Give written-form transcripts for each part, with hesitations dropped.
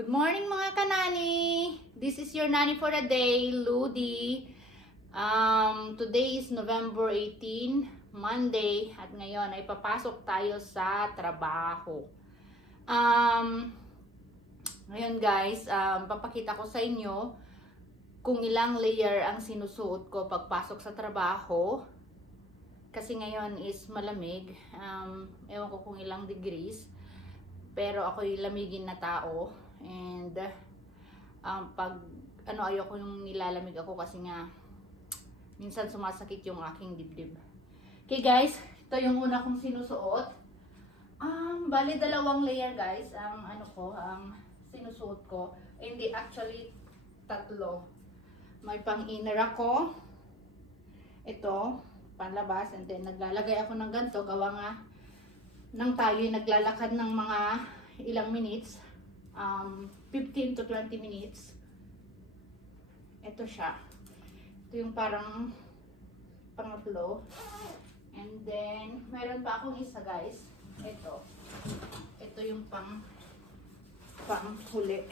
Good morning mga kanani! This is your nanny for the day, Ludi. Today is November 18, Monday, at ngayon ay papasok tayo sa trabaho. Ngayon guys, papakita ko sa inyo kung ilang layer ang sinusuot ko pagpasok sa trabaho. Kasi ngayon is malamig, ewan ko kung ilang degrees, pero ako'y lamigin na tao. And ayoko yung nilalamig ako kasi nga minsan sumasakit yung aking dibdib. Okay guys, ito yung una kong sinusuot. Bali dalawang layer guys ang ang sinusuot ko. Hindi, actually tatlo. May pang inner ako. Ito, panlabas, and then naglalagay ako ng ganito, gawa nga nang tayo'y naglalakad ng mga ilang minutes. 15 to 20 minutes. Ito siya. Ito yung parang pangatlo. And then, meron pa akong isa guys. Ito. Ito yung pang huli.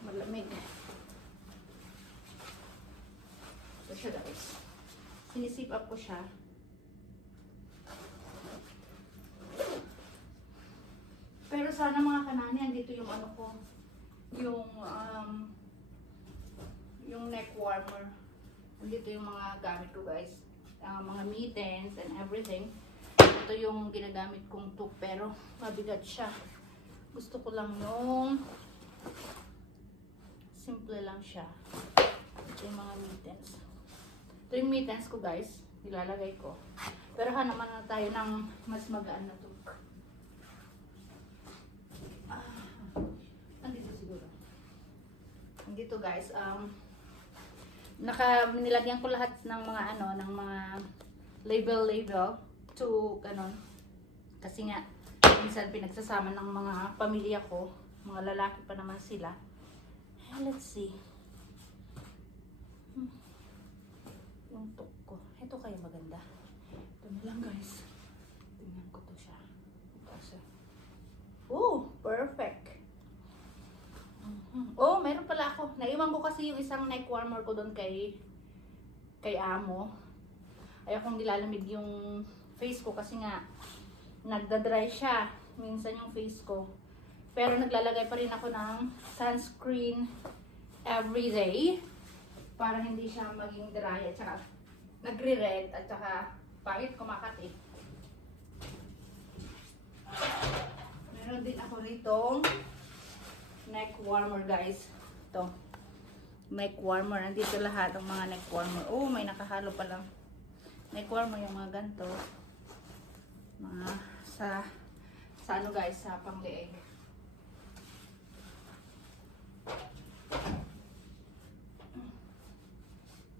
Malamig. Ito siya guys. Sinisip up ko siya. Pero sana mga kanani, andito yung ko, yung neck warmer. Andito yung mga gamit ko guys. Mga mittens and everything. Ito yung ginagamit kong tube, pero mabigat siya. Gusto ko lang yung simple lang siya. Ito yung mga mittens. Ito yung mittens ko guys. Ilalagay ko. Pero hanaman na tayo ng mas magaan na tube. Dito guys, nilagyan ko lahat ng mga ng mga label to kasi nga minsan pinagsasama ng mga pamilya ko, mga lalaki pa naman sila. Let's see. Yung tok ko. Ito kaya maganda. Ito na lang guys. Tingnan ko to siya. Oh, perfect. Oh, meron pala ako. Naiwan ko kasi yung isang neck warmer ko doon kay amo. Ayokong nilalamig yung face ko kasi nga nagda-dry siya minsan yung face ko. Pero naglalagay pa rin ako ng sunscreen every day para hindi siya maging dry at saka nagre-red at saka pangit kumakati. Meron din ako ritong neck warmer guys. Ito. Neck warmer. Nandito lahat ng mga neck warmer. Oh, may nakahalo pa lang. Neck warmer yung mga ganito. Mga sa guys, sa pang-leeg.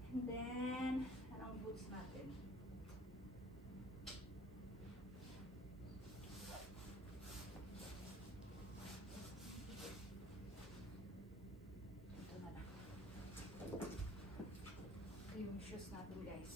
And then, anong boots natin? Shoes natin guys.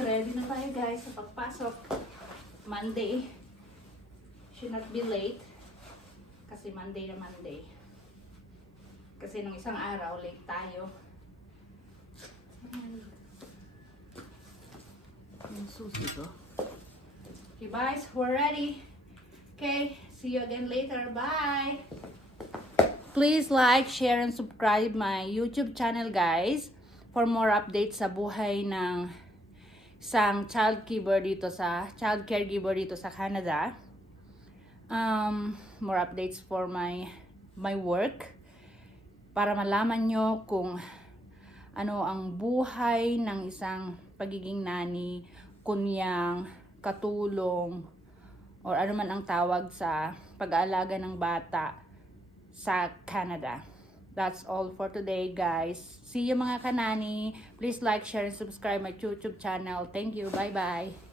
Ready na tayo guys sa pagpasok. Monday. Should not be late. Kasi Monday na Monday. Kasi nung isang araw, late tayo. Yung susi ko. Okay guys, we're ready. Okay, see you again later. Bye! Please like, share, and subscribe my YouTube channel guys for more updates sa buhay ng isang child caregiver dito sa Canada. More updates for my my work para malaman nyo kung ano ang buhay ng isang pagiging nani, kunyang, katulong, or ano man ang tawag sa pag-aalaga ng bata sa Canada. That's all for today, guys. See you mga kanani. Please like, share, and subscribe my YouTube channel. Thank you. Bye-bye.